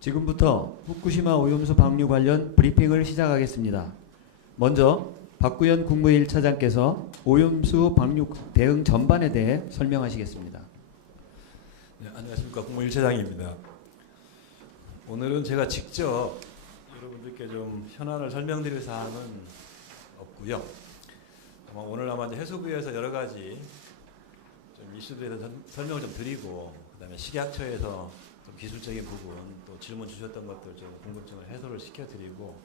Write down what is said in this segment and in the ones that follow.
지금부터 후쿠시마 오염수 방류 관련 브리핑을 시작하겠습니다. 먼저 박구현 국무 1차장께서 오염수 방류 대응 전반에 대해 설명하시겠습니다. 네, 안녕하십니까. 국무 1차장입니다. 오늘은 제가 직접 여러분들께 좀 현안을 설명드릴 사항은 없고요. 오늘 아마 이제 해수부에서 여러 가지 좀 이슈들에 대해서 설명을 좀 드리고, 그다음에 식약처에서 좀 기술적인 부분, 또 질문 주셨던 것들 좀 궁금증을 해소를 시켜드리고,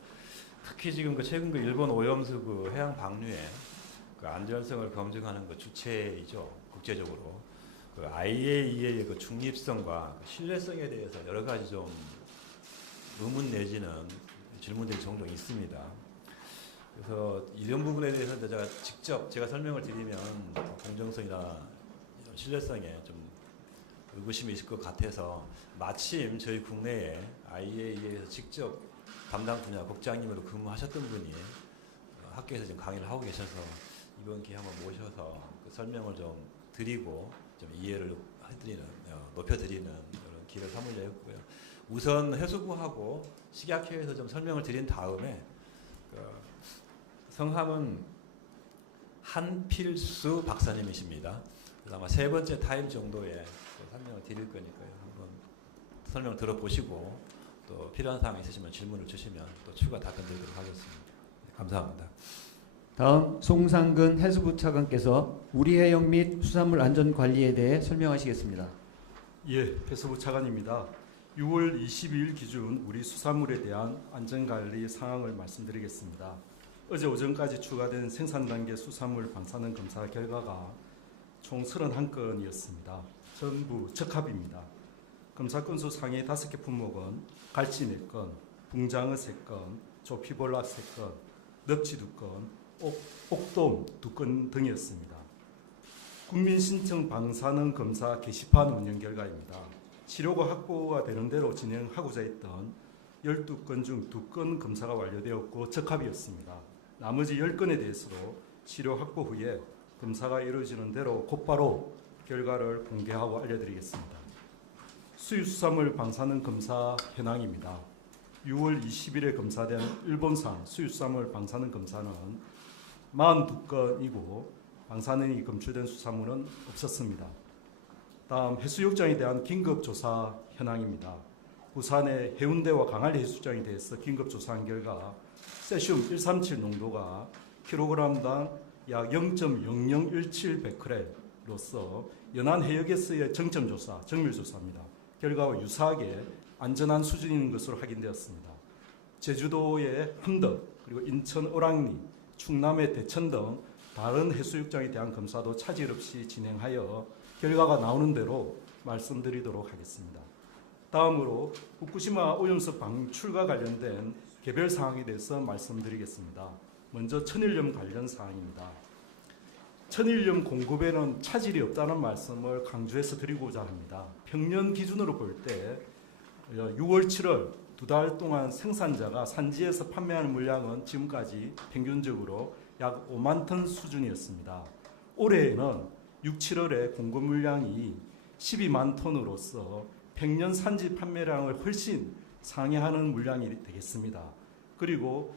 특히 지금 최근 일본 오염수 해양 방류의 안전성을 검증하는 주체이죠, 국제적으로. IAEA의 중립성과 신뢰성에 대해서 여러 가지 좀 의문 내지는 질문들이 종종 있습니다. 그래서 이런 부분에 대해서 제가 설명을 드리면 공정성이나 신뢰성에 좀 의구심이 있을 것 같아서, 마침 저희 국내에 IAEA에서 직접 담당 분야 국장님으로 근무하셨던 분이 학교에서 지금 강의를 하고 계셔서 이번 기회에 한번 모셔서 설명을 좀 드리고 좀 이해를 해드리는, 높여드리는 그런 기회를 삼으려 했고요. 우선 해수부하고 식약처에서 좀 설명을 드린 다음에 성함은 한필수 박사님이십니다. 그래서 아마 세 번째 타임 정도에 설명을 드릴 거니까요. 한번 설명을 들어보시고 또 필요한 사항이 있으시면 질문을 주시면 또 추가 답변 드리도록 하겠습니다. 감사합니다. 다음 송상근 해수부 차관께서 우리해역 및 수산물 안전 관리에 대해 설명하시겠습니다. 예, 해수부 차관입니다. 6월 22일 기준 우리 수산물에 대한 안전관리 상황을 말씀드리겠습니다. 어제 오전까지 추가된 생산 단계 수산물 방사능 검사 결과가 총 31건이었습니다. 전부 적합입니다. 검사 건수 상위 5개 품목은 갈치 4건, 붕장어 3건, 조피볼락 3건, 넙치 2건, 옥돔 2건 등이었습니다. 국민 신청 방사능 검사 게시판 운영 결과입니다. 치료가 확보가 되는 대로 진행하고자 했던 12건 중 2건 검사가 완료되었고 적합이었습니다. 나머지 10건에 대해서도 치료 확보 후에 검사가 이루어지는 대로 곧바로 결과를 공개하고 알려드리겠습니다. 수유수산물 방사능 검사 현황입니다. 6월 20일에 검사된 일본산 수유수산물 방사능 검사는 42건이고 방사능이 검출된 수산물은 없었습니다. 다음 해수욕장에 대한 긴급조사 현황입니다. 부산의 해운대와 강한리 해수욕장에 대해서 긴급조사한 결과 세슘 137 농도가 킬로그램당 약 0.0017베크렐로서 연안해역에서의 정점조사, 정밀조사입니다. 결과와 유사하게 안전한 수준인 것으로 확인되었습니다. 제주도의 함덕, 그리고 인천 오랑리, 충남의 대천 등 다른 해수욕장에 대한 검사도 차질 없이 진행하여 결과가 나오는 대로 말씀드리도록 하겠습니다. 다음으로 후쿠시마 오염수 방출과 관련된 개별 사항에 대해서 말씀드리겠습니다. 먼저 천일염 관련 사항입니다. 천일염 공급에는 차질이 없다는 말씀을 강조해서 드리고자 합니다. 평년 기준으로 볼 때 6월, 7월 2달 동안 생산자가 산지에서 판매하는 물량은 지금까지 평균적으로 약 5만 톤 수준이었습니다. 올해에는 6, 7월에 공급 물량이 12만 톤으로서 평년 산지 판매량을 훨씬 상회하는 물량이 되겠습니다. 그리고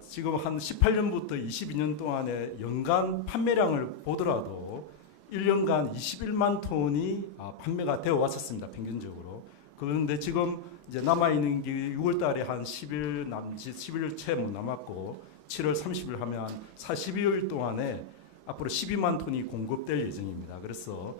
지금 한 18년부터 22년 동안의 연간 판매량을 보더라도 1년간 21만 톤이 판매가 되어 왔었습니다. 평균적으로. 그런데 지금 이제 남아있는 게 6월 달에 한 10일 남짓, 11일 채 못 남았고 7월 30일 하면 42일 동안에 앞으로 12만 톤이 공급될 예정입니다. 그래서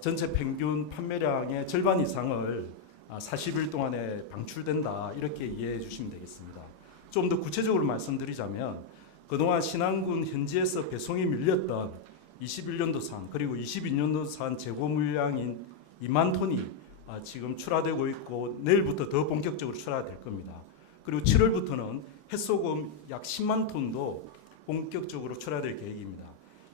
전체 평균 판매량의 절반 이상을 40일 동안에 방출된다, 이렇게 이해해 주시면 되겠습니다. 좀 더 구체적으로 말씀드리자면 그동안 신안군 현지에서 배송이 밀렸던 21년도산 그리고 22년도산 재고 물량인 2만 톤이 지금 출하되고 있고 내일부터 더 본격적으로 출하될 겁니다. 그리고 7월부터는 햇소금 약 10만 톤도 본격적으로 출하될 계획입니다.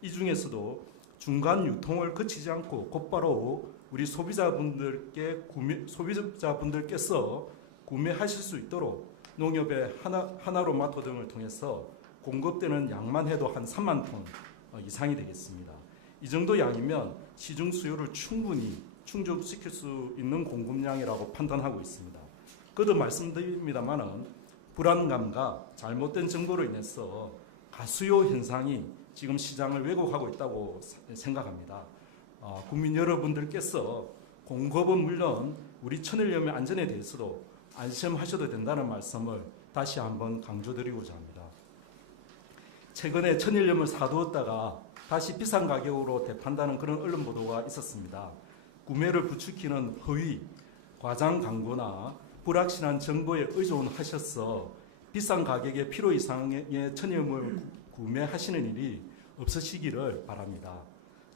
이 중에서도 중간 유통을 거치지 않고 곧바로 우리 소비자분들께서 구매하실 수 있도록 농협의 하나로마토 등을 통해서 공급되는 양만 해도 한 3만 톤 이상이 되겠습니다. 이 정도 양이면 시중 수요를 충분히 충족시킬 수 있는 공급량이라고 판단하고 있습니다. 거듭 말씀드립니다만은 불안감과 잘못된 정보로 인해서 가수요 현상이 지금 시장을 왜곡하고 있다고 생각합니다. 국민 여러분들께서 공급은 물론 우리 천일염의 안전에 대해서도 안심하셔도 된다는 말씀을 다시 한번 강조드리고자 합니다. 최근에 천일염을 사두었다가 다시 비싼 가격으로 되판다는 그런 언론 보도가 있었습니다. 구매를 부추기는 허위, 과장 광고나 불확실한 정보에 의존하셔서 비싼 가격에 필요 이상의 천일염을 구매하시는 일이 없으시기를 바랍니다.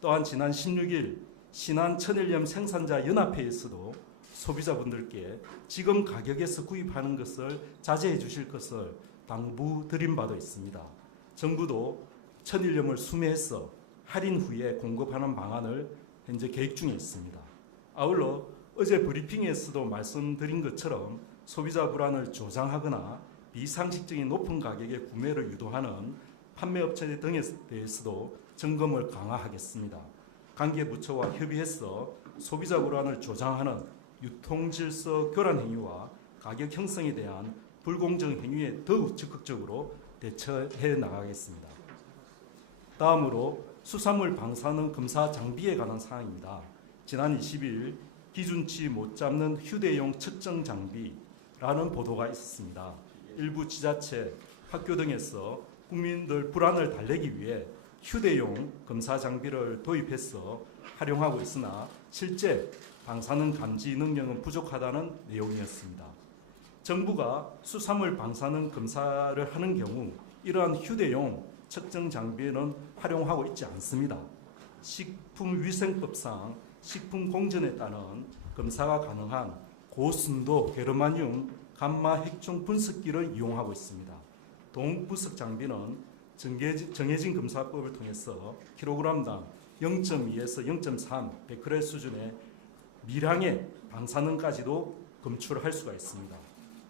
또한 지난 16일 신한 천일염 생산자 연합회에서도 소비자분들께 지금 가격에서 구입하는 것을 자제해 주실 것을 당부드린 바도 있습니다. 정부도 천일염을 수매해서 할인 후에 공급하는 방안을 현재 계획 중에 있습니다. 아울러 어제 브리핑에서도 말씀드린 것처럼 소비자 불안을 조장하거나 비상식적인 높은 가격에 구매를 유도하는 판매업체 등에 대해서도 점검을 강화하겠습니다. 관계부처와 협의해서 소비자 불안을 조장하는 유통질서 교란 행위와 가격 형성에 대한 불공정 행위에 더욱 적극적으로 대처해 나가겠습니다. 다음으로 수산물 방사능 검사 장비에 관한 사항입니다. 지난 20일 기준치 못 잡는 휴대용 측정 장비라는 보도가 있었습니다. 일부 지자체, 학교 등에서 국민들 불안을 달래기 위해 휴대용 검사 장비를 도입해서 활용하고 있으나 실제 방사능 감지 능력은 부족하다는 내용이었습니다. 정부가 수산물 방사능 검사를 하는 경우 이러한 휴대용 측정 장비는 활용하고 있지 않습니다. 식품위생법상 식품공전에 따른 검사가 가능한 고순도 게르마늄 감마 핵종 분석기를 이용하고 있습니다. 동분석 장비는 정해진 검사법을 통해서 킬로그램당 0.2에서 0.3 베크렐 수준의 미량의 방사능까지도 검출할 수가 있습니다.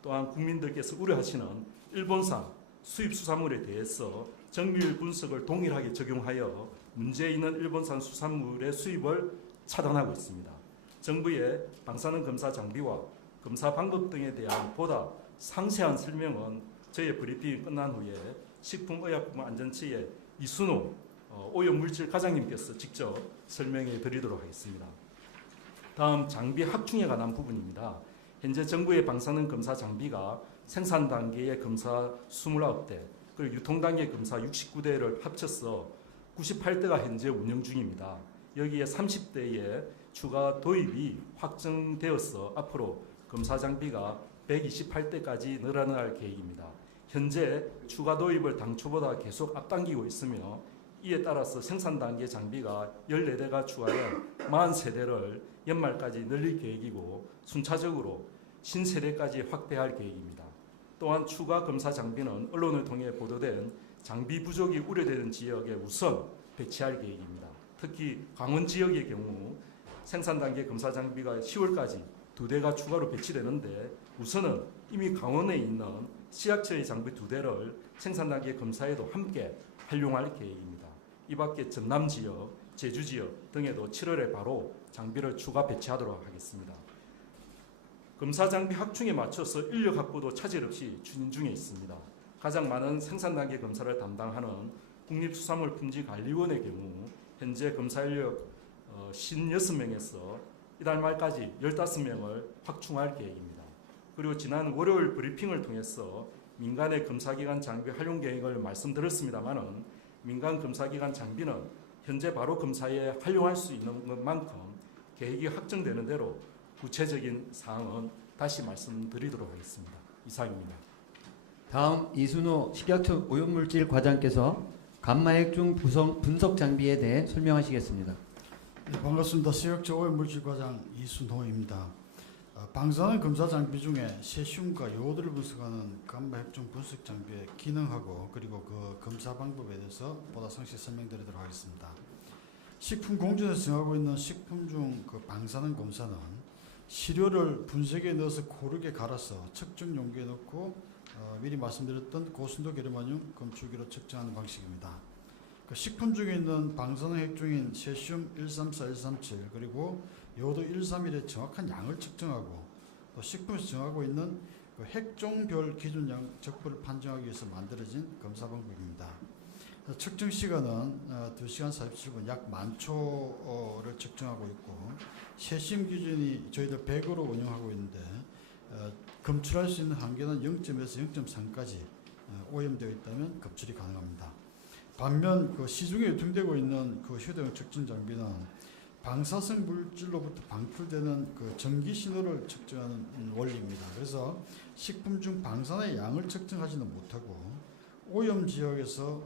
또한 국민들께서 우려하시는 일본산 수입 수산물에 대해서 정밀 분석을 동일하게 적용하여 문제 있는 일본산 수산물의 수입을 차단하고 있습니다. 정부의 방사능 검사 장비와 검사 방법 등에 대한 보다 상세한 설명은 저희 브리핑이 끝난 후에 식품의약품안전처의 이순호 오염물질 과장님께서 직접 설명해 드리도록 하겠습니다. 다음 장비 확충에 관한 부분입니다. 현재 정부의 방사능 검사 장비가 생산 단계의 검사 29대, 그리고 유통 단계 검사 69대를 합쳐서 98대가 현재 운영 중입니다. 여기에 30대의 추가 도입이 확정되어서 앞으로 검사 장비가 128대까지 늘어날 계획입니다. 현재 추가 도입을 당초보다 계속 앞당기고 있으며 이에 따라서 생산 단계 장비가 14대가 추가된 40세대를 연말까지 늘릴 계획이고 순차적으로 신세대까지 확대할 계획입니다. 또한 추가 검사 장비는 언론을 통해 보도된 장비 부족이 우려되는 지역에 우선 배치할 계획입니다. 특히 강원 지역의 경우 생산 단계 검사 장비가 10월까지 2대가 추가로 배치되는데 우선은 이미 강원에 있는 시약처의 장비 2대를 생산 단계 검사에도 함께 활용할 계획입니다. 이 밖에 전남 지역, 제주 지역 등에도 7월에 바로 장비를 추가 배치하도록 하겠습니다. 검사 장비 확충에 맞춰서 인력 확보도 차질 없이 추진 중에 있습니다. 가장 많은 생산 단계 검사를 담당하는 국립수산물품질관리원의 경우 현재 검사 인력 56명에서 이달 말까지 15명을 확충할 계획입니다. 그리고 지난 월요일 브리핑을 통해서 민간의 검사기관 장비 활용 계획을 말씀드렸습니다마는 민간 검사기관 장비는 현재 바로 검사에 활용할 수 있는 것만큼 계획이 확정되는 대로 구체적인 사항은 다시 말씀드리도록 하겠습니다. 이상입니다. 다음 이순호 식약처 오염물질 과장께서 감마핵중 분석 장비에 대해 설명하시겠습니다. 네, 반갑습니다. 식약처 오염물질과장 이순호입니다. 방사능 검사 장비 중에 세슘과 요오드를 분석하는 감마핵중 분석 장비의 기능하고 그리고 그 검사 방법에 대해서 보다 상세히 설명드리도록 하겠습니다. 식품공정에서 정하고 있는 식품 중 그 방사능 검사는 시료를 분쇄기에 넣어서 고르게 갈아서 측정 용기에 넣고 미리 말씀드렸던 고순도 게르마늄 검출기로 측정하는 방식입니다. 그 식품 중에 있는 방사능 핵중인 세슘 134, 137 그리고 요오드 131의 정확한 양을 측정하고 또 식품에서 정하고 있는 그 핵종별 기준량 적부를 판정하기 위해서 만들어진 검사 방법입니다. 측정 시간은 2시간 47분 약 10,000초를 측정하고 있고 세심 기준이 저희들 100으로 운영하고 있는데 검출할 수 있는 한계는 0.에서 0.3까지 오염되어 있다면 검출이 가능합니다. 반면 그 시중에 유통되고 있는 그 휴대용 측정 장비는 방사성 물질로부터 방출되는 그 전기 신호를 측정하는 원리입니다. 그래서 식품 중 방사능의 양을 측정하지는 못하고 오염 지역에서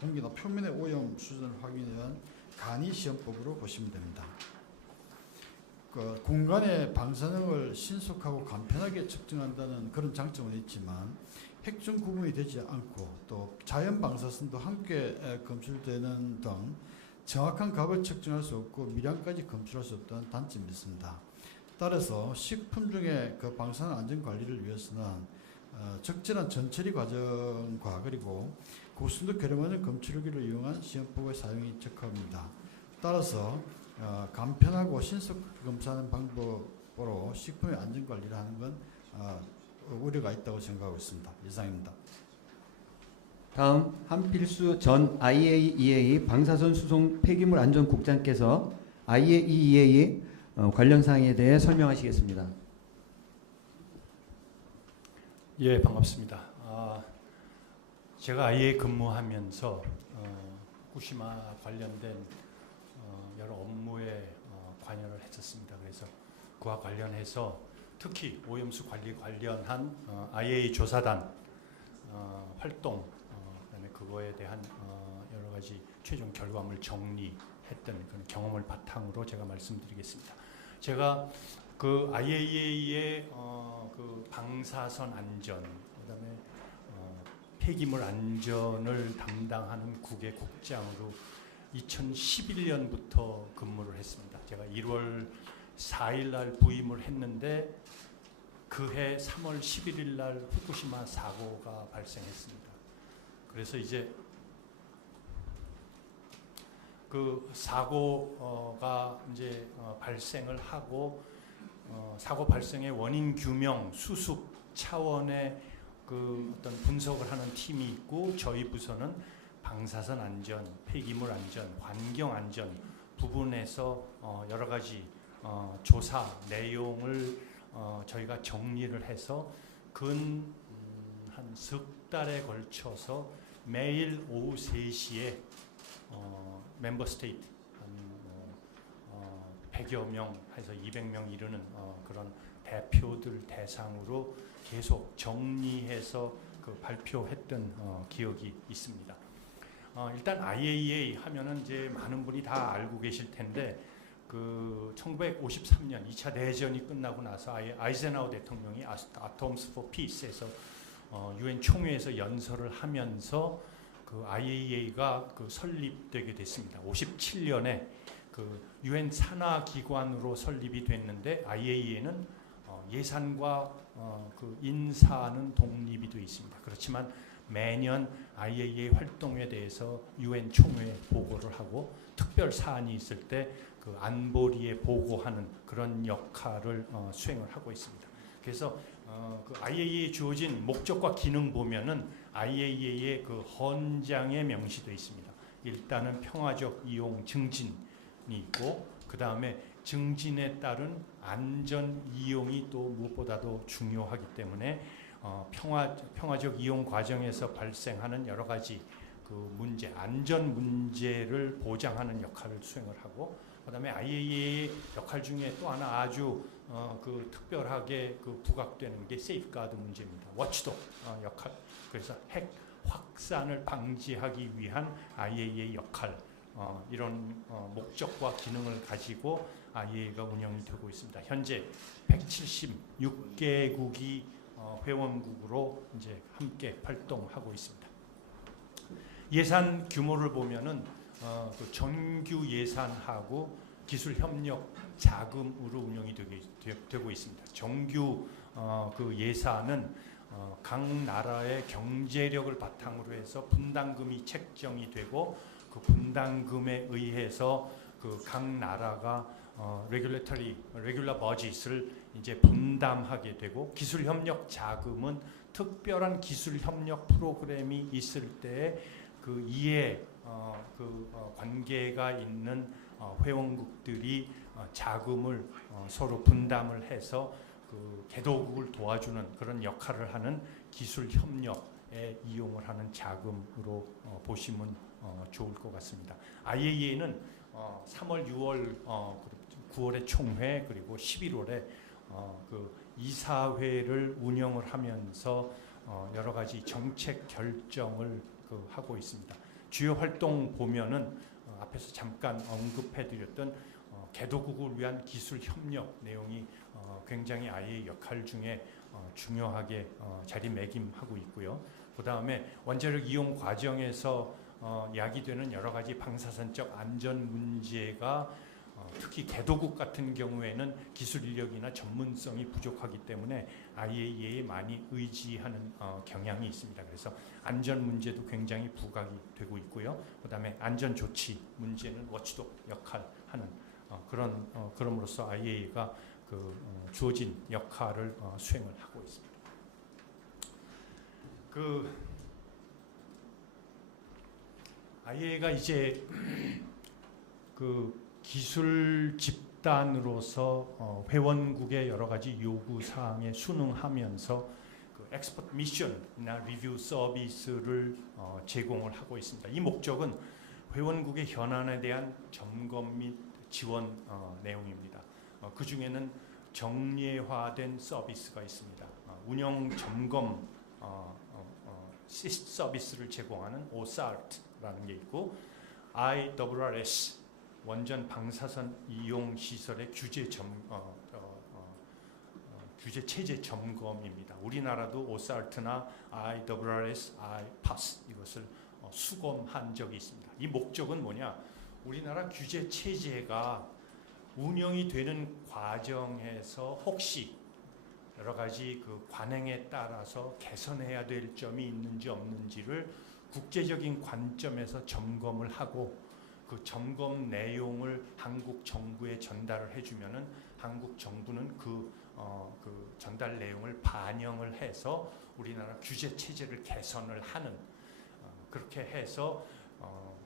공기나 표면의 오염 수준을 확인해 위한 간이 시험법으로 보시면 됩니다. 그 공간의 방사능을 신속하고 간편하게 측정한다는 그런 장점은 있지만 핵종 구분이 되지 않고 또 자연 방사선도 함께 검출되는 등 정확한 값을 측정할 수 없고 미량까지 검출할 수 없다는 단점이 있습니다. 따라서 식품 중에 그 방사능 안전 관리를 위해서는 적절한 전처리 과정과 그리고 고순도 계량원형 검출기를 이용한 시험법의 사용이 적합합니다. 따라서 간편하고 신속하게 검사하는 방법으로 식품의 안전 관리를 하는 건 우려가 있다고 생각하고 있습니다. 이상입니다. 다음 한필수 전 IAEA 방사선 수송 폐기물 안전국장께서 IAEA 관련 사항에 대해 설명하시겠습니다. 예, 반갑습니다. 제가 IAEA 근무하면서 후쿠시마 관련된 여러 업무에 관여를 했었습니다. 그래서 그와 관련해서 특히 오염수 관리 관련한 IAEA 조사단 활동, 그다음에 그거에 대한 여러 가지 최종 결과물 정리했던 그런 경험을 바탕으로 제가 말씀드리겠습니다. 제가 그 IAEA의 그 방사선 안전, 그다음에 폐기물 안전을 담당하는 국의 국장으로 2011년부터 근무를 했습니다. 제가 1월 4일 날 부임을 했는데 그해 3월 11일 날 후쿠시마 사고가 발생했습니다. 그래서 이제 그 사고가 이제 발생을 하고 사고 발생의 원인 규명, 수습 차원의 그 어떤 분석을 하는 팀이 있고 저희 부서는 방사선 안전, 폐기물 안전, 환경 안전 부분에서 여러 가지 조사 내용을 저희가 정리를 해서 근 한 석 달에 걸쳐서 매일 오후 3시에 멤버 스테이트 한 100여 명 해서 200명 이르는 그런 대표들 대상으로 계속 정리해서 그 발표했던 기억이 있습니다. 일단 IAEA 하면은 이제 많은 분이 다 알고 계실 텐데 그 1953년 2차 대전이 끝나고 나서 아이젠하워 대통령이 Atoms for Peace에서 UN 총회에서 연설을 하면서 그 IAEA가 그 설립되게 됐습니다. 57년에 그 UN 산하 기관으로 설립이 됐는데 IAEA는 예산과 그 인사는 독립이 되어 있습니다. 그렇지만 매년 IAEA 활동에 대해서 UN 총회에 보고를 하고 특별 사안이 있을 때 그 안보리에 보고하는 그런 역할을 수행을 하고 있습니다. 그래서 그 IAEA에 주어진 목적과 기능 보면은 IAEA의 그 헌장에 명시되어 있습니다. 일단은 평화적 이용 증진이 있고 그 다음에 증진에 따른 안전 이용이 또 무엇보다도 중요하기 때문에 평화적 이용 과정에서 발생하는 여러 가지 그 문제, 안전 문제를 보장하는 역할을 수행을 하고 그다음에 IAEA의 역할 중에 또 하나 아주 그 특별하게 그 부각되는 게 세이프가드 문제입니다. 워치독 역할. 그래서 핵 확산을 방지하기 위한 IAEA 역할 이런 목적과 기능을 가지고 IAEA가 운영이 되고 있습니다. 현재 176개국이 회원국으로 이제 함께 활동하고 있습니다. 예산 규모를 보면은 그 정규 예산하고 기술 협력 자금으로 운영이 되고 있습니다. 정규 그 예산은 각 나라의 경제력을 바탕으로 해서 분담금이 책정이 되고 그 분담금에 의해서 그 각 나라가 레귤러 버짓을 이제 분담하게 되고, 기술 협력 자금은 특별한 기술 협력 프로그램이 있을 때 그 이해 관계가 있는 회원국들이 자금을 서로 분담을 해서 그 개도국을 도와주는 그런 역할을 하는 기술 협력에 이용을 하는 자금으로 보시면 좋을 것 같습니다. IAEA는 3월, 6월, 9월에 총회, 그리고 11월에 그 이사회를 운영을 하면서 여러 가지 정책 결정을 하고 있습니다. 주요 활동 보면은 앞에서 잠깐 언급해드렸던 개도국을 위한 기술 협력 내용이 굉장히 IAEA 역할 중에 중요하게 자리매김하고 있고요. 그 다음에 원자력 이용 과정에서 야기되는 여러 가지 방사선적 안전 문제가 특히 개도국 같은 경우에는 기술 인력이나 전문성이 부족하기 때문에 IAEA에 많이 의지하는 경향이 있습니다. 그래서 안전 문제도 굉장히 부각이 되고 있고요. 그다음에 안전 조치 문제는 워치독 역할하는 그럼으로써 IAEA가 주어진 역할을 수행을 하고 있습니다. IAEA가 이제 기술 집단으로서 회원국의 여러 가지 요구 사항에 순응하면서 엑스퍼트 미션이나 리뷰 서비스를 제공을 하고 있습니다. 이 목적은 회원국의 현안에 대한 점검 및 지원 내용입니다. 그 중에는 정례화된 서비스가 있습니다. 운영 점검 서비스를 제공하는 OSART라는 게 있고, IRRS 원전 방사선 이용 시설의 규제 체제 점검입니다. 우리나라도 OSART나 IRRS, IPAS 이것을 수검한 적이 있습니다. 이 목적은 뭐냐? 우리나라 규제 체제가 운영이 되는 과정에서 혹시 여러 가지 관행에 따라서 개선해야 될 점이 있는지 없는지를 국제적인 관점에서 점검을 하고, 그 점검 내용을 한국 정부에 전달을 해주면은 한국 정부는 그 전달 내용을 반영을 해서 우리나라 규제 체제를 개선을 하는, 그렇게 해서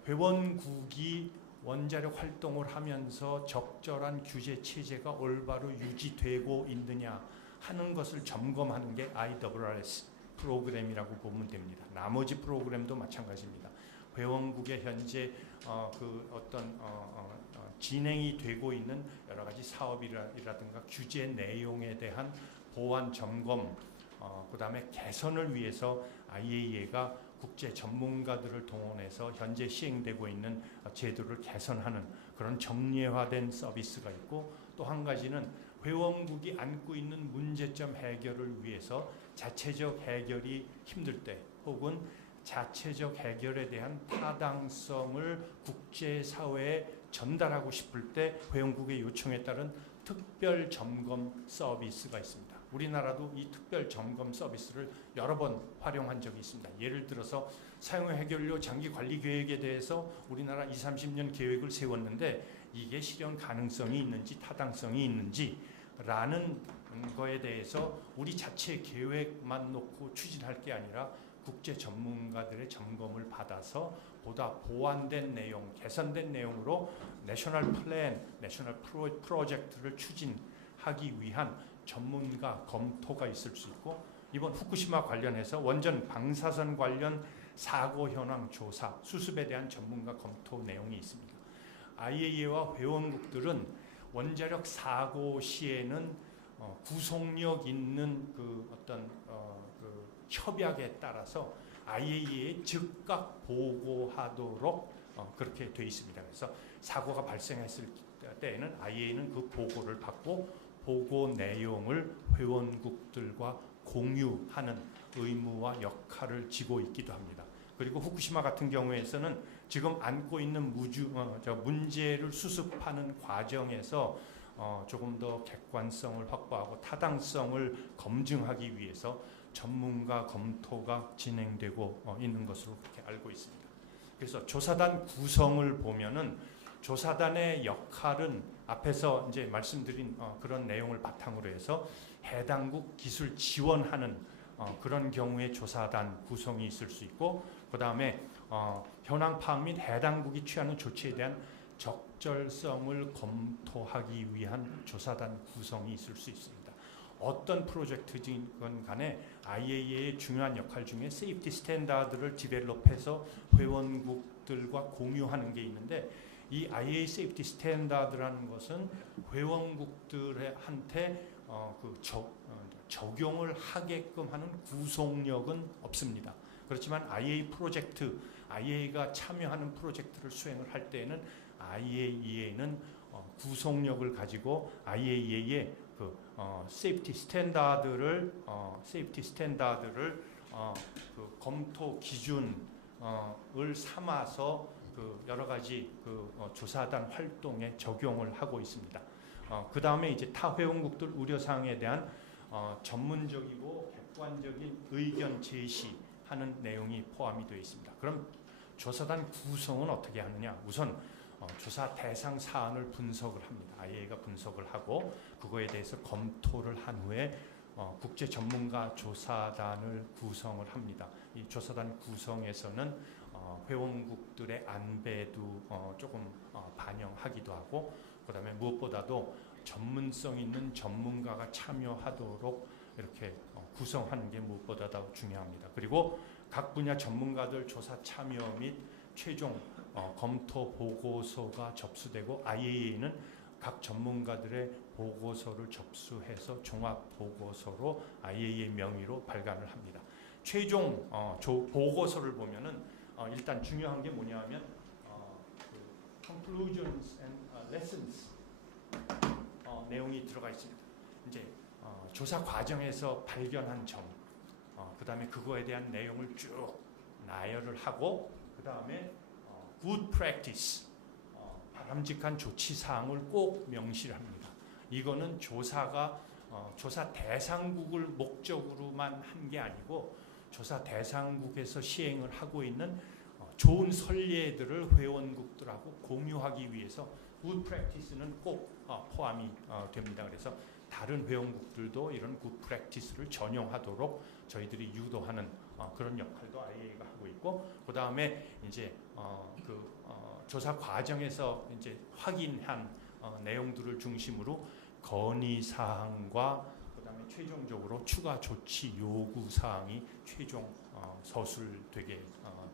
회원국이 원자력 활동을 하면서 적절한 규제 체제가 올바로 유지되고 있느냐 하는 것을 점검하는 게 IRRS 프로그램이라고 보면 됩니다. 나머지 프로그램도 마찬가지입니다. 회원국의 현재 진행이 되고 있는 여러 가지 사업이라든가 규제 내용에 대한 보완 점검, 그다음에 개선을 위해서 IAEA가 국제 전문가들을 동원해서 현재 시행되고 있는 제도를 개선하는 그런 정례화된 서비스가 있고, 또 한 가지는 회원국이 안고 있는 문제점 해결을 위해서 자체적 해결이 힘들 때, 혹은 자체적 해결에 대한 타당성을 국제사회에 전달하고 싶을 때 회원국의 요청에 따른 특별 점검 서비스가 있습니다. 우리나라도 이 특별 점검 서비스를 여러 번 활용한 적이 있습니다. 예를 들어서 사용 해결료 장기 관리 계획에 대해서 우리나라 20, 30년 계획을 세웠는데 이게 실현 가능성이 있는지 타당성이 있는지 라는 거에 대해서 우리 자체 계획만 놓고 추진할 게 아니라 국제 전문가들의 점검을 받아서 보다 보완된 내용, 개선된 내용으로 내셔널 플랜, 내셔널 프로젝트를 추진하기 위한 전문가 검토가 있을 수 있고, 이번 후쿠시마 관련해서 원전 방사선 관련 사고 현황 조사, 수습에 대한 전문가 검토 내용이 있습니다. IAEA와 회원국들은 원자력 사고 시에는 구속력 있는 협약에 따라서 IAEA에 즉각 보고하도록 그렇게 되어 있습니다. 그래서 사고가 발생했을 때에는 IAEA는 그 보고를 받고 보고 내용을 회원국들과 공유하는 의무와 역할을 지고 있기도 합니다. 그리고 후쿠시마 같은 경우에서는 지금 안고 있는 문제를 수습하는 과정에서 조금 더 객관성을 확보하고 타당성을 검증하기 위해서 전문가 검토가 진행되고 있는 것으로 그렇게 알고 있습니다. 그래서 조사단 구성을 보면은 조사단의 역할은 앞에서 이제 말씀드린 그런 내용을 바탕으로 해서 해당국 기술 지원하는 그런 경우에 조사단 구성이 있을 수 있고, 그 다음에 현황 파악 및 해당국이 취하는 조치에 대한 적절성을 검토하기 위한 조사단 구성이 있을 수 있습니다. 어떤 프로젝트든 간에 IAEA의 중요한 역할 중에 세이프티 스탠다드를 디벨롭해서 회원국들과 공유하는 게 있는데, 이 IAEA 세이프티 스탠다드라는 것은 회원국들한테 적용을 하게끔 하는 구속력은 없습니다. 그렇지만 IAEA가 참여하는 프로젝트를 수행을 할 때에는 IAEA는 구속력을 가지고 IAEA의 세이프티 스탠다드를 검토 기준을 삼아서 여러 가지 조사단 활동에 적용을 하고 있습니다. 그 다음에 이제 타 회원국들 우려사항에 대한 전문적이고 객관적인 의견 제시하는 내용이 포함이 되어 있습니다. 그럼 조사단 구성은 어떻게 하느냐? 우선 조사 대상 사안을 분석을 합니다. IAEA가 분석을 하고 그거에 대해서 검토를 한 후에 국제 전문가 조사단을 구성을 합니다. 이 조사단 구성에서는 회원국들의 안배도 조금 반영하기도 하고, 그다음에 무엇보다도 전문성 있는 전문가가 참여하도록 이렇게 구성하는 게 무엇보다도 중요합니다. 그리고 각 분야 전문가들 조사 참여 및 최종 검토 보고서가 접수되고 IAEA는 각 전문가들의 보고서를 접수해서 종합 보고서로 IAEA 명의로 발간을 합니다. 최종 보고서를 보면은 일단 중요한 게 뭐냐면 conclusions and lessons 내용이 들어가 있습니다. 이제 조사 과정에서 발견한 점, 그다음에 그거에 대한 내용을 쭉 나열을 하고, 그다음에 good practice, 바람직한 조치 사항을 꼭 명시를 합니다. 이거는 조사가 조사 대상국을 목적으로만 한 게 아니고 조사 대상국에서 시행을 하고 있는 좋은 선례들을 회원국들하고 공유하기 위해서 good practice는 꼭 포함이 됩니다. 그래서 다른 회원국들도 이런 good practice를 전용하도록 저희들이 유도하는 그런 역할도 IAEA가 하고 있고, 그 다음에 이제 조사 과정에서 이제 확인한 내용들을 중심으로 건의 사항과 그다음에 최종적으로 추가 조치 요구 사항이 최종 서술되게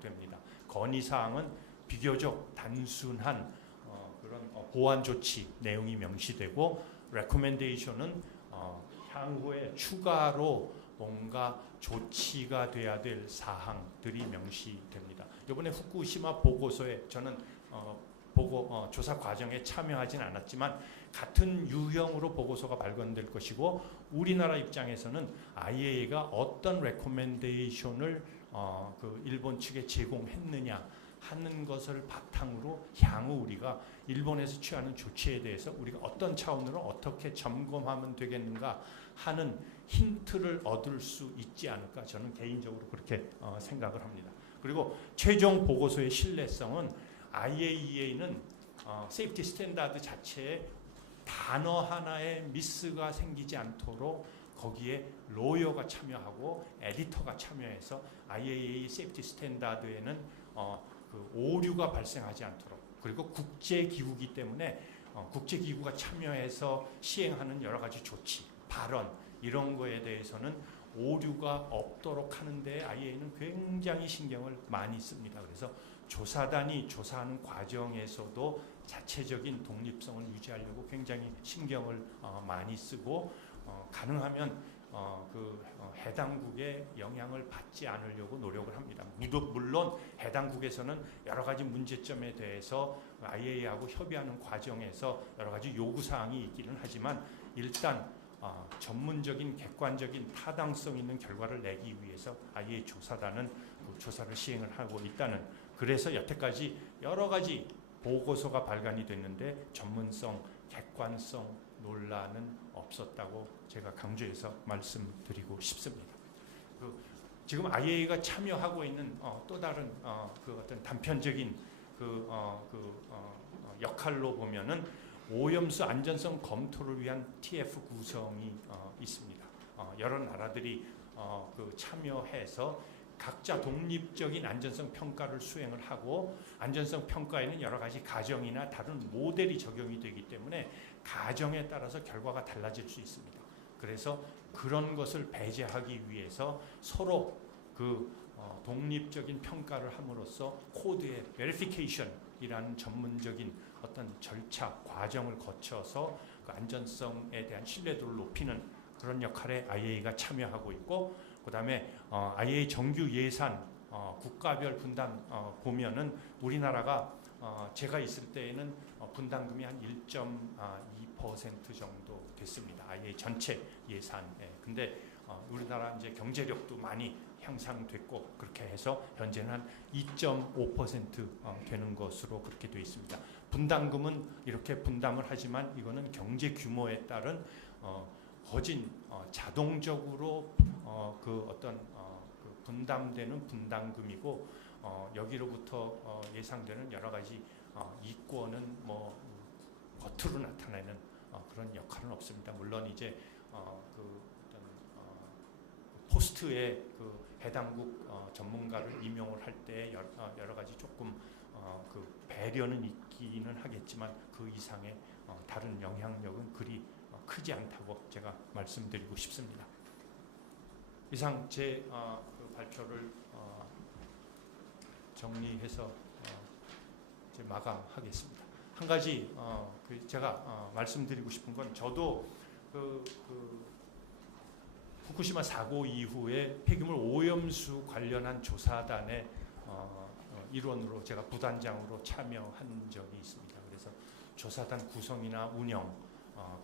됩니다. 건의 사항은 비교적 단순한 그런 보완 조치 내용이 명시되고, recommendation은 향후에 추가로 뭔가 조치가 돼야 될 사항들이 명시됩니다. 이번에 후쿠시마 보고서에 저는 조사 과정에 참여하진 않았지만 같은 유형으로 보고서가 발간될 것이고, 우리나라 입장에서는 IAEA가 어떤 레코멘데이션을 일본 측에 제공했느냐 하는 것을 바탕으로 향후 우리가 일본에서 취하는 조치에 대해서 우리가 어떤 차원으로 어떻게 점검하면 되겠는가 하는 힌트를 얻을 수 있지 않을까, 저는 개인적으로 그렇게 생각을 합니다. 그리고 최종 보고서의 신뢰성은 IAEA는 세이프티 스탠다드 자체에 단어 하나의 미스가 생기지 않도록 거기에 로여가 참여하고 에디터가 참여해서 IAEA 세이프티 스탠다드에는 오류가 발생하지 않도록, 그리고 국제기구이기 때문에 국제기구가 참여해서 시행하는 여러 가지 조치, 발언 이런 거에 대해서는 오류가 없도록 하는데 IAEA는 굉장히 신경을 많이 씁니다. 그래서 조사단이 조사하는 과정에서도 자체적인 독립성을 유지하려고 굉장히 신경을 많이 쓰고, 가능하면 해당국의 영향을 받지 않으려고 노력을 합니다. 물론 해당국에서는 여러 가지 문제점에 대해서 IAEA하고 협의하는 과정에서 여러 가지 요구사항이 있기는 하지만, 일단 전문적인 객관적인 타당성 있는 결과를 내기 위해서 IAEA 조사단은 그 조사를 시행을 하고 있다는, 그래서 여태까지 여러 가지 보고서가 발간이 됐는데 전문성, 객관성 논란은 없었다고 제가 강조해서 말씀드리고 싶습니다. 지금 IAEA가 참여하고 있는 또 다른 어떤 단편적인 역할로 보면은 오염수 안전성 검토를 위한 TF 구성이 있습니다. 여러 나라들이 그 참여해서 각자 독립적인 안전성 평가를 수행을 하고 안전성 평가에는 여러 가지 가정이나 다른 모델이 적용이 되기 때문에 가정에 따라서 결과가 달라질 수 있습니다. 그래서 그런 것을 배제하기 위해서 서로 그 독립적인 평가를 함으로써 코드의 베리피케이션이라는 전문적인 어떤 절차, 과정을 거쳐서 그 안전성에 대한 신뢰도를 높이는 그런 역할에 IAEA가 참여하고 있고, 그 다음에 IAEA 정규 예산 국가별 분담 보면은 우리나라가 제가 있을 때에는 분담금이 한 1.2% 정도 됐습니다. IAEA 전체 예산에. 근데 우리나라 이제 경제력도 많이 향상됐고 그렇게 해서 현재는 한 2.5% 되는 것으로 그렇게 되어 있습니다. 분담금은 이렇게 분담을 하지만 이거는 경제 규모에 따른 거진 자동적으로 그 어떤 그 분담되는 분담금이고 여기로부터 예상되는 여러 가지 이권은 뭐 겉으로 나타내는 그런 역할은 없습니다. 물론 이제 그 어떤 포스트에 그 해당국 전문가를 임용을 할 때 여러 가지 조금 그 배려는 있기는 하겠지만 그 이상의 다른 영향력은 그리 크지 않다고 제가 말씀드리고 싶습니다. 이상 제 그 발표를 정리해서 이제 마감하겠습니다. 한 가지 그 제가 말씀드리고 싶은 건 저도 그 후쿠시마 사고 이후에 폐기물 오염수 관련한 조사단의 일원으로 제가 부단장으로 참여한 적이 있습니다. 그래서 조사단 구성이나 운영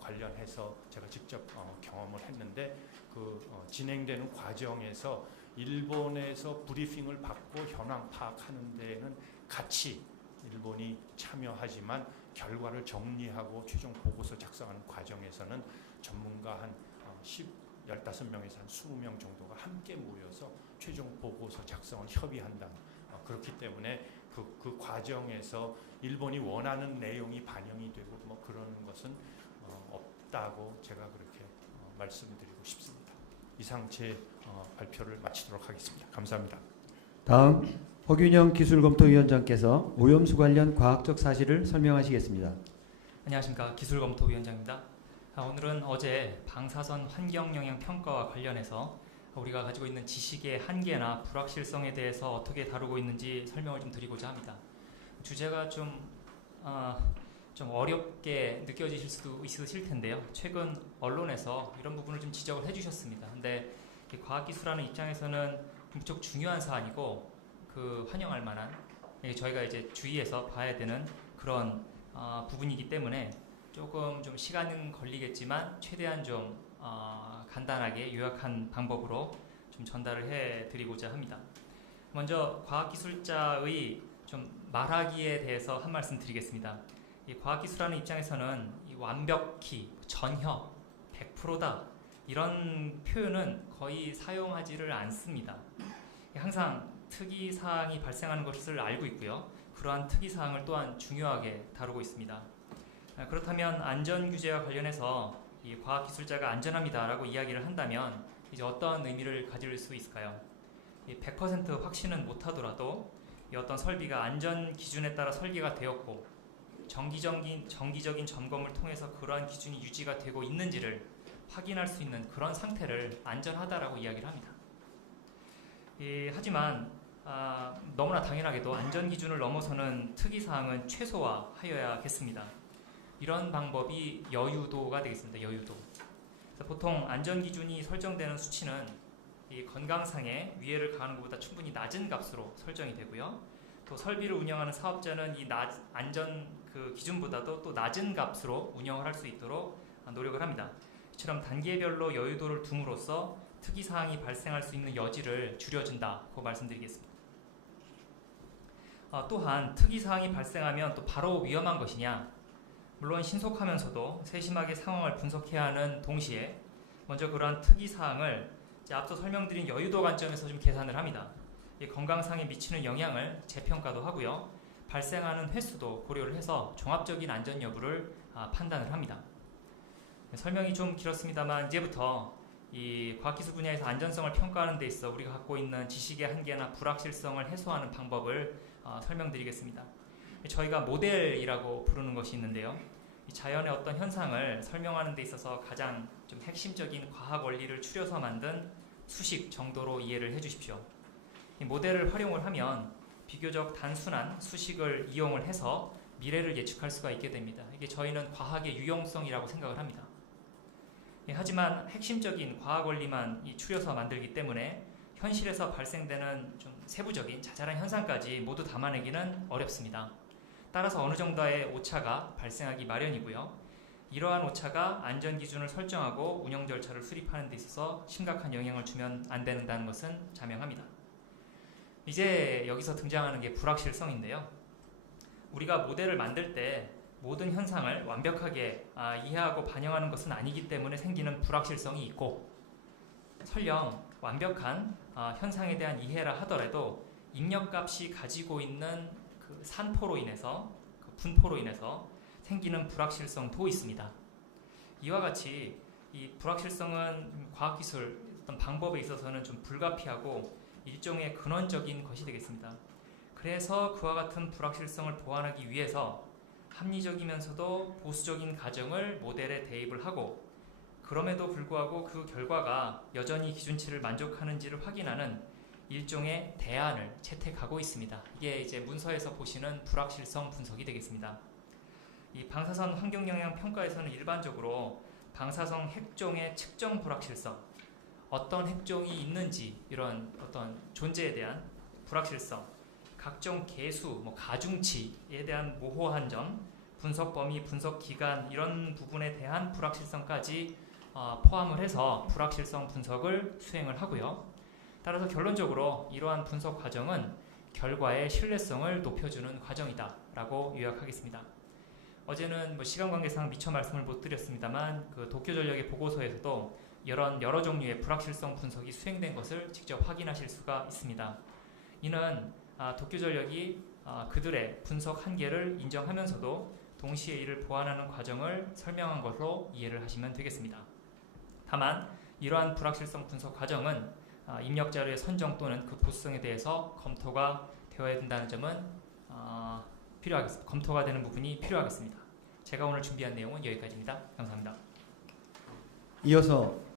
관련해서 제가 직접 경험을 했는데 그 진행되는 과정에서 일본에서 브리핑을 받고 현황 파악하는 데에는 같이 일본이 참여하지만 결과를 정리하고 최종 보고서 작성하는 과정에서는 전문가 한 15명에서 한 20명 정도가 함께 모여서 최종 보고서 작성을 협의한다. 그렇기 때문에 그 과정에서 일본이 원하는 내용이 반영이 되고 뭐 그런 것은 없다고 제가 그렇게 말씀드리고 싶습니다. 이상 제 발표를 마치도록 하겠습니다. 감사합니다. 다음 허균영 기술검토위원장께서 오염수 관련 과학적 사실을 설명하시겠습니다. 안녕하십니까, 기술검토위원장입니다. 오늘은 어제 방사선 환경영향 평가와 관련해서 우리가 가지고 있는 지식의 한계나 불확실성에 대해서 어떻게 다루고 있는지 설명을 좀 드리고자 합니다. 주제가 좀 어렵게 느껴지실 수도 있으실 텐데요. 최근 언론에서 이런 부분을 좀 지적을 해주셨습니다. 근데 과학기술하는 입장에서는 무척 중요한 사안이고 그 환영할 만한 저희가 이제 주의해서 봐야 되는 그런 부분이기 때문에 조금 좀 시간은 걸리겠지만 최대한 좀 간단하게 요약한 방법으로 좀 전달을 해드리고자 합니다. 먼저 과학기술자의 좀 말하기에 대해서 한 말씀 드리겠습니다. 이 과학기술하는 입장에서는 이 완벽히, 전혀, 100%다 이런 표현은 거의 사용하지를 않습니다. 항상 특이사항이 발생하는 것을 알고 있고요. 그러한 특이사항을 또한 중요하게 다루고 있습니다. 그렇다면 안전규제와 관련해서 이 과학기술자가 안전합니다라고 이야기를 한다면 이제 어떤 의미를 가질 수 있을까요? 100% 확신은 못하더라도 이 어떤 설비가 안전 기준에 따라 설계가 되었고 정기적인 점검을 통해서 그러한 기준이 유지가 되고 있는지를 확인할 수 있는 그런 상태를 안전하다라고 이야기를 합니다. 하지만 너무나 당연하게도 안전 기준을 넘어서는 특이사항은 최소화하여야겠습니다. 이런 방법이 여유도가 되겠습니다. 여유도. 보통 안전 기준이 설정되는 수치는 이 건강상의 위해를 가하는 것보다 충분히 낮은 값으로 설정이 되고요. 또 설비를 운영하는 사업자는 이 안전 그 기준보다도 또 낮은 값으로 운영을 할 수 있도록 노력을 합니다. 이처럼 단계별로 여유도를 둠으로써 특이사항이 발생할 수 있는 여지를 줄여준다고 말씀드리겠습니다. 또한 특이사항이 발생하면 또 바로 위험한 것이냐? 물론 신속하면서도 세심하게 상황을 분석해야 하는 동시에 먼저 그러한 특이사항을 앞서 설명드린 여유도 관점에서 좀 계산을 합니다. 건강상에 미치는 영향을 재평가도 하고요. 발생하는 횟수도 고려를 해서 종합적인 안전 여부를 판단을 합니다. 설명이 좀 길었습니다만 이제부터 이 과학기술 분야에서 안전성을 평가하는 데 있어 우리가 갖고 있는 지식의 한계나 불확실성을 해소하는 방법을 설명드리겠습니다. 저희가 모델이라고 부르는 것이 있는데요. 이 자연의 어떤 현상을 설명하는 데 있어서 가장 좀 핵심적인 과학 원리를 추려서 만든 수식 정도로 이해를 해주십시오. 이 모델을 활용을 하면 비교적 단순한 수식을 이용을 해서 미래를 예측할 수가 있게 됩니다. 이게 저희는 과학의 유용성이라고 생각을 합니다. 하지만 핵심적인 과학 원리만 추려서 만들기 때문에 현실에서 발생되는 좀 세부적인 자잘한 현상까지 모두 담아내기는 어렵습니다. 따라서 어느 정도의 오차가 발생하기 마련이고요. 이러한 오차가 안전 기준을 설정하고 운영 절차를 수립하는 데 있어서 심각한 영향을 주면 안 된다는 것은 자명합니다. 이제 여기서 등장하는 게 불확실성인데요. 우리가 모델을 만들 때 모든 현상을 완벽하게 이해하고 반영하는 것은 아니기 때문에 생기는 불확실성이 있고, 설령 완벽한 현상에 대한 이해라 하더라도 입력값이 가지고 있는 그 산포로 인해서, 그 분포로 인해서 생기는 불확실성도 있습니다. 이와 같이 이 불확실성은 과학기술 어떤 방법에 있어서는 좀 불가피하고 일종의 근원적인 것이 되겠습니다. 그래서 그와 같은 불확실성을 보완하기 위해서 합리적이면서도 보수적인 가정을 모델에 대입을 하고, 그럼에도 불구하고 그 결과가 여전히 기준치를 만족하는지를 확인하는 일종의 대안을 채택하고 있습니다. 이게 이제 문서에서 보시는 불확실성 분석이 되겠습니다. 이 방사선 환경영향 평가에서는 일반적으로 방사성 핵종의 측정 불확실성, 어떤 핵종이 있는지 이런 어떤 존재에 대한 불확실성, 각종 계수, 가중치에 대한 모호한 점, 분석 범위, 분석 기간 이런 부분에 대한 불확실성까지 포함을 해서 불확실성 분석을 수행을 하고요. 따라서 결론적으로 이러한 분석 과정은 결과의 신뢰성을 높여주는 과정이다라고 요약하겠습니다. 어제는 시간 관계상 미처 말씀을 못 드렸습니다만 그 도쿄전력의 보고서에서도 여러 종류의 불확실성 분석이 수행된 것을 직접 확인하실 수가 있습니다. 이는 도쿄전력이 그들의 분석 한계를 인정하면서도 동시에 이를 보완하는 과정을 설명한 것으로 이해를 하시면 되겠습니다. 다만 이러한 불확실성 분석 과정은 입력 자료의 선정 또는 그 보수성에 대해서 검토가 되어야 된다는 점은 필요하겠습니다. 검토가 되는 부분이 필요하겠습니다. 제가 오늘 준비한 내용은 여기까지입니다. 감사합니다. 이어서